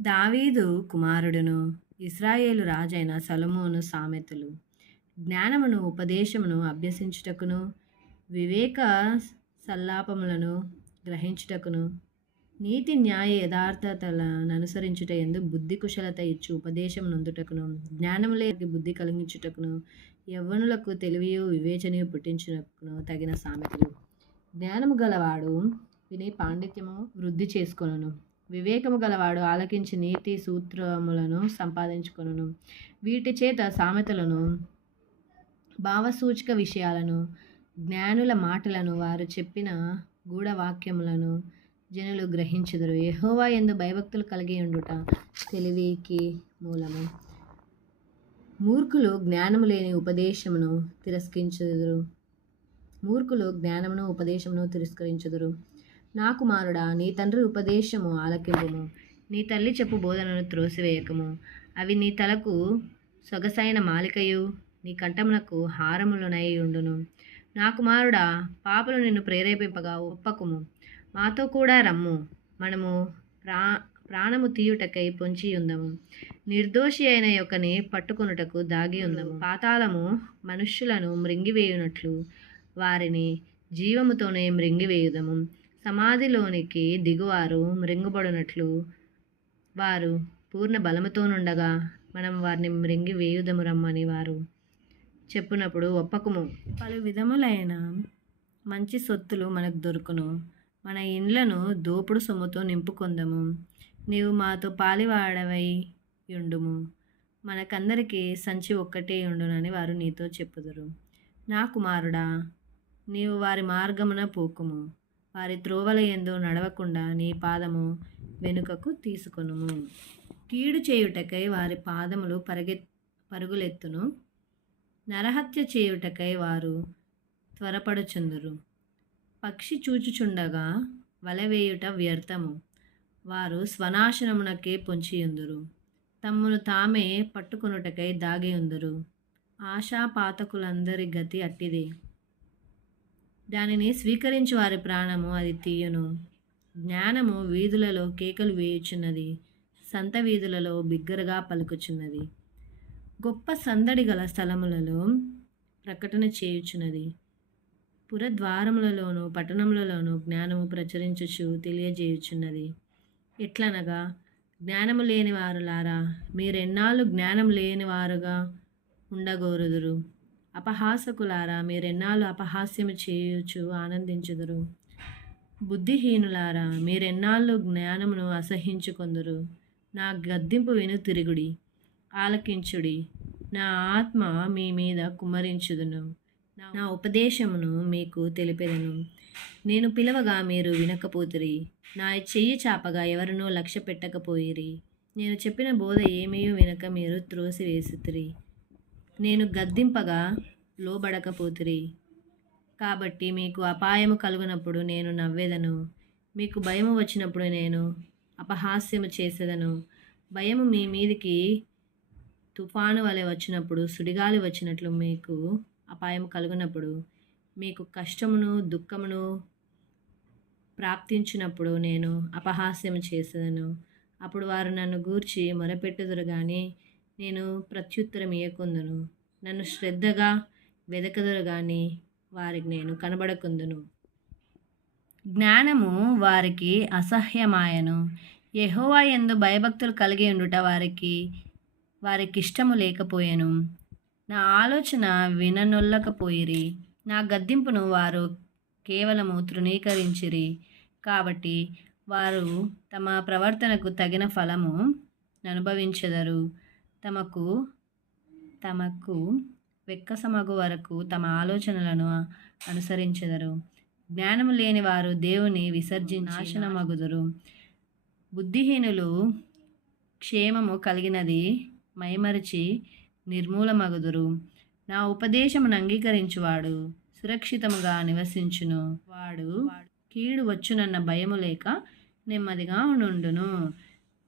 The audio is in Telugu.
దావీదు కుమారుడును ఇస్రాయేలు రాజైన సలమోను సామెతలు. జ్ఞానమును ఉపదేశమును అభ్యసించుటకును వివేక సల్లాపములను గ్రహించుటకును నీతి న్యాయ యథార్థతలను అనుసరించుట ఎందు బుద్ధి కుశలత ఇచ్చు ఉపదేశం నొందుటకును జ్ఞానము లేని బుద్ధి కలిగించుటకును యవ్వనులకు తెలివియు వివేచనయు పుట్టించుటకును తగిన సామెతలు. జ్ఞానము గలవాడు వినే పాండిత్యము వృద్ధి చేసుకొనును. వివేకము గలవాడు ఆలకించి నీతి సూత్రములను సంపాదించుకొనును. వీటి చేత సామెతలను భావసూచక విషయాలను జ్ఞానుల మాటలను వారు చెప్పిన గూఢవాక్యములను జనులు గ్రహించుదురు. యహోవా ఎందు భయభక్తులు కలిగి ఉండుట తెలివికి మూలము. మూర్ఖులు జ్ఞానము లేని ఉపదేశమును తిరస్కరించుదురు. మూర్ఖులు జ్ఞానమును ఉపదేశమును తిరస్కరించుదురు. నా కుమారుడా నీ తండ్రి ఉపదేశము ఆలకింపుము. నీ తల్లి చెప్పు బోధనను త్రోసివేయకము. అవి నీ తలకు సొగసైన మాలికయు నీ కంఠమునకు హారములునై ఉండును నా కుమారుడా పాపలు నిన్ను ప్రేరేపింపగా ఒప్పకుము. మాతో కూడా రమ్ము. మనము ప్రా ప్రాణము తీయుటకై పొంచి ఉందము నిర్దోషి అయిన యొక్కని పట్టుకొనుటకు దాగి ఉందము పాతాళము మనుష్యులను మృంగివేయునట్లు వారిని జీవముతోనే మృంగివేయుదము. సమాధిలోనికి దిగువారు మృంగుబడినట్లు. వారు పూర్ణ బలముతోనుండగా మనం వారిని మృంగి వేయుదము రమ్మని వారు చెప్పినప్పుడు ఒప్పకము. పలు విధములైన మంచి సొత్తులు మనకు దొరుకును. మన ఇండ్లను దోపుడు సొమ్ముతో నింపుకుందము. నీవు మాతో పాలివాడవై ఉండుము మనకందరికీ సంచి ఒక్కటే ఉండునని వారు నీతో చెప్పుదురు. నా కుమారుడా నీవు వారి మార్గమున పోకుము. వారి త్రోవల ఎందు నడవకుండా నీ పాదము వెనుకకు తీసుకొనుము. కీడు చేయుటకై వారి పాదములు పరగె పరుగులెత్తును. నరహత్య చేయుటకై వారు త్వరపడుచుందురు. పక్షి చూచుచుండగా వలవేయుట వ్యర్థము. వారు స్వనాశనమునకే పొంచియుందురు. తమ్మును తామే పట్టుకొనుటకై దాగియుందురు. ఆశాపాతకులందరి గతి అట్టిదే. దానిని స్వీకరించి వారి ప్రాణము అది తీయను. జ్ఞానము వీధులలో కేకలు వేయుచున్నది సంత వీధులలో బిగ్గరగా పలుకుచున్నది. గొప్ప సందడి గల స్థలములలో ప్రకటన చేయుచున్నది. పురద్వారములలోను పట్టణములలోను జ్ఞానము ప్రచురించుచు తెలియజేయుచున్నది. ఎట్లనగా జ్ఞానము లేని వారులారా మీరెన్నాళ్ళు జ్ఞానం లేని వారుగా ఉండగోరుదురు. అపహాసకులారా మీరెన్నాళ్ళు అపహాస్యము చేయొచ్చు ఆనందించుదురు. బుద్ధిహీనులారా మీరెన్నాళ్ళు జ్ఞానమును అసహించుకొందురు. నా గద్దింపు విను తిరుగుడి ఆలకించుడి. నా ఆత్మ మీ మీద కుమ్మరించుదును నా ఉపదేశమును మీకు తెలిపెదను. నేను పిలవగా మీరు వినకపోతిరి. నా చెయ్యి చాపగా ఎవరినో లక్ష్య పెట్టకపోయిరి నేను చెప్పిన బోధ ఏమీ వినక మీరు త్రోసివేసితిరి. నేను గద్దింపగా లోబడకపోతిరి. కాబట్టి మీకు అపాయము కలుగునప్పుడు నేను నవ్వేదను. మీకు భయము వచ్చినప్పుడు నేను అపహాస్యము చేసేదను. భయము మీ మీదికి తుఫాను వలె వచ్చినప్పుడు సుడిగాలి వచ్చినట్లు మీకు అపాయం కలుగునప్పుడు మీకు కష్టమును దుఃఖమును ప్రాప్తించినప్పుడు నేను అపహాస్యం చేసేదను. అప్పుడు వారు నన్ను గూర్చి మొరపెట్టుదురు కానీ నేను ప్రత్యుత్తరం ఇయ్యకుందును. నన్ను శ్రద్ధగా వెదకదురు కానీ వారికి నేను కనబడకుందును. జ్ఞానము వారికి అసహ్యమాయను. యహోవా ఎందు భయభక్తులు కలిగి ఉండుట వారికి వారికి ఇష్టము లేకపోయాను. నా ఆలోచన విననొల్లకపోయిరి. నా గద్దింపును వారు కేవలము తృణీకరించిరి. కాబట్టి వారు తమ ప్రవర్తనకు తగిన ఫలము అనుభవించెదరు తమకు తమకు వెక్కసమగు వరకు తమ ఆలోచనలను అనుసరించెదరు. జ్ఞానము లేని వారు దేవుని విసర్జించి నాశనమగుదురు. బుద్ధిహీనులు క్షేమము కలిగినది మైమరిచి నిర్మూలమగుదురు. నా ఉపదేశమును అంగీకరించువాడు సురక్షితముగా నివసించును. వాడు కీడు వచ్చునన్న భయము లేక నెమ్మదిగా నుండును